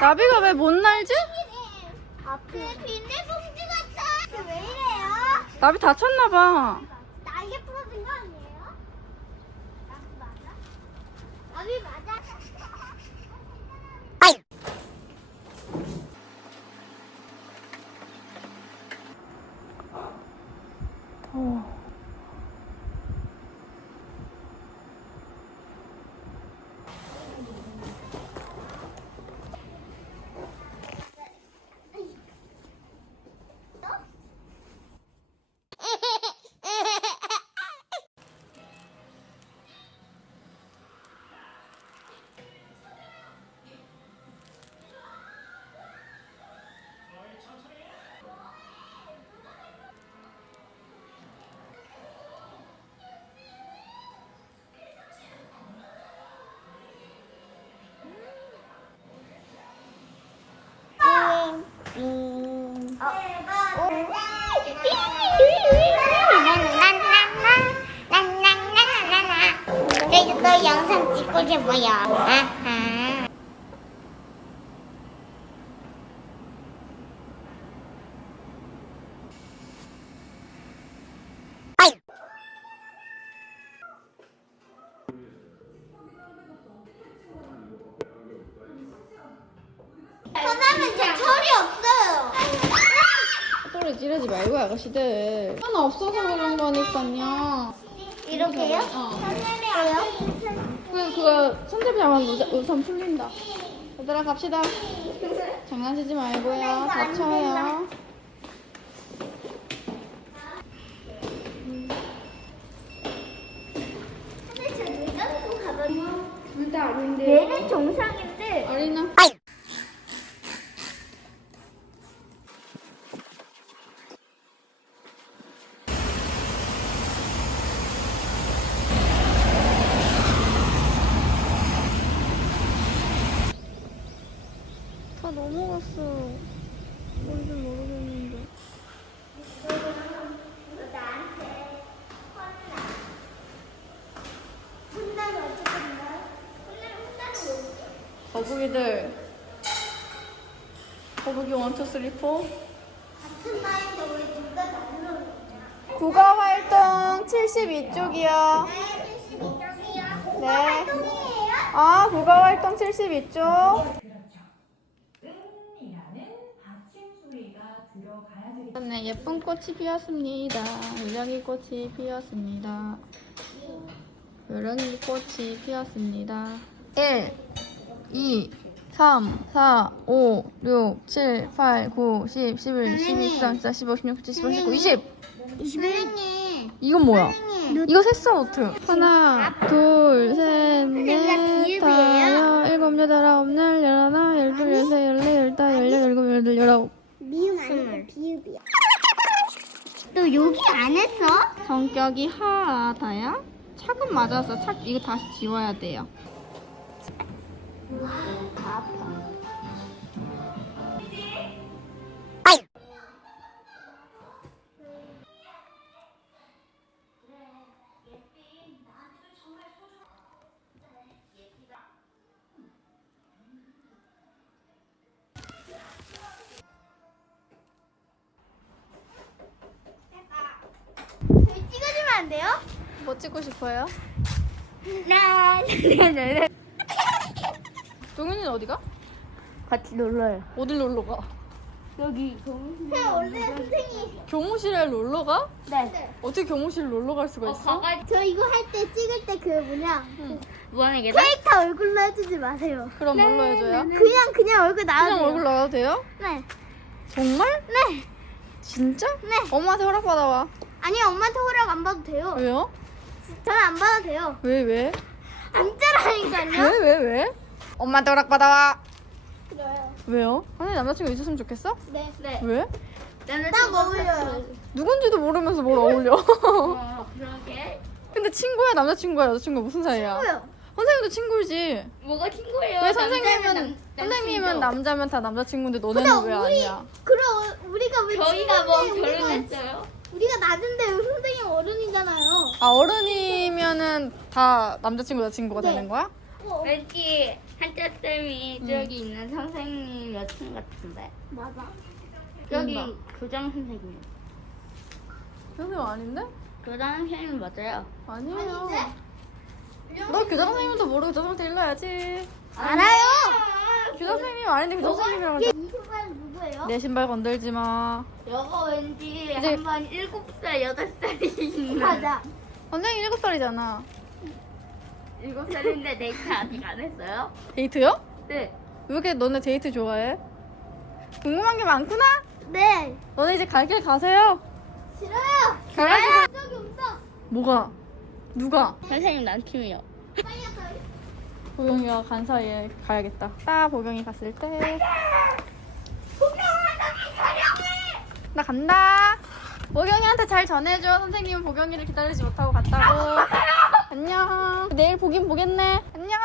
나비가 왜 못 날지? 앞에 비닐봉지 같아. 왜 이래요? 나비 다쳤나봐. 날개 부러진 거 아니에요? 나비 맞아? 나비 맞아? 그래도 또 영상 찍고. 아하. 선생님 제 철이 없어요. 지르지 말고 아가씨들. 하나 없어서 그런 거니까요. 이렇게요? 어. 그 그거 손잡이 잡으면 우선, 우선 풀린다. 얘들아 갑시다. 장난치지 말고요. 다쳐요. 둘다 아닌데. 얘는 정상인데. 어린아. 다 넘어갔어. 뭔지 모르겠는데. 거북이들. 거북이 원투 쓰리 포. 같은 나이인데 왜 누가 나누는 국어 활동 72쪽이요. 네, 72점이요. 네. 활동이에요? 아, 국어 활동 72쪽. 은이라는 받침 소리가 들어가야 되겠죠. 네, 예쁜 꽃이 피었습니다. 유령이 꽃이 피었습니다. 유령이 꽃이 피었습니다. 1, 2, 3, 4, 5, 6, 7, 8, 9, 10, 11, 12, 13, 14, 15, 16, 17, 18, 19, 20. 선생님. 이건 뭐야? 이거 셌어, 노트. 하나, 둘, 셋, 넷? 다섯, 일곱, 여덟, 아홉, 열, 열하나, 열둘, 열셋, 열넷, 열다, 열여, 열일곱, 열여덟, 열아홉. 미음 아니고 비읍이야. 너 여기 안 했어? 성격이 하다야? 착은 맞았어. 착 이거 다시 지워야 돼요. 저희 뭐 찍고 싶어요? 나. 네네네. 종윤이는 어디가? 같이 놀러요. 어딜 놀러 가? 여기 선 원래 선생님. 교무실에 놀러 가? 네. 어떻게 교무실 놀러 갈 수가 있어? 저 이거 할 때 찍을 때 그 뭐냐 무한의 계단? 캐릭터 얼굴로 해주지 마세요. 그럼 뭘로 해줘요? 그냥 그냥 얼굴 나와도 그냥 얼굴 나가도 돼요? 네. 정말? 네. 진짜? 네. 엄마한테 허락 받아와. 아니 엄마한테 허락 안 받아도 돼요. 왜요? 저는 안 받아도 돼요. 왜 왜? 안 짜라니까요. 왜 왜 왜? 엄마한테 허락 받아와. 그래요. 왜요? 아니 남자친구 있었으면 좋겠어? 네. 네. 왜? 딱 어울려요. 누군지도 모르면서 뭘 어울려? 어, 그러게. 근데 친구야 남자친구야 여자친구야 무슨 사이야? 친구요. 선생님도 친구지. 뭐가 친구예요? 왜 선생님은 남- 선생님은 남친이죠. 남자면 다 남자친구인데 근데 너네는 왜 우리 아니야? 그럼 우리가 왜 저희가 뭐 친구인데 우리가- 결혼했어요? 우리가 낮은데 선생님 어른이잖아요. 아 어른이면은 다 남자친구 여자친구가 네. 되는 거야? 어, 왠지 한자 쌤이 저기 있는 선생님 여친 같은데. 맞아. 여기 뭔가? 교장 선생님. 선생님 아닌데? 교장 선생님 맞아요. 아니에요. 너 교장 선생님도 모르고 교장 선생님 일러야지. 알아요. 교장 선생님 아닌데 교장 이 신발 누구예요? 내 신발 건들지 마. 여거 왠지 이제- 한번 일곱 살 여덟 살이 맞아. 선생님 일곱 살이잖아. 일곱 살인데 데이트 아직 안 했어요? 데이트요? 네. 왜 이렇게 너네 데이트 좋아해? 궁금한 게 많구나? 네. 너네 이제 갈 길 가세요. 싫어요. 가야지. 저기 없어. 뭐가? 누가? 선생님 남팀이요. 빨리 가요. 보경이가 간 사이에 가야겠다. 딱 보경이 갔을 때. 나 간다. 보경이한테 잘 전해줘. 선생님은 보경이를 기다리지 못하고 갔다고. 안녕. 내일 보긴 보겠네. 안녕.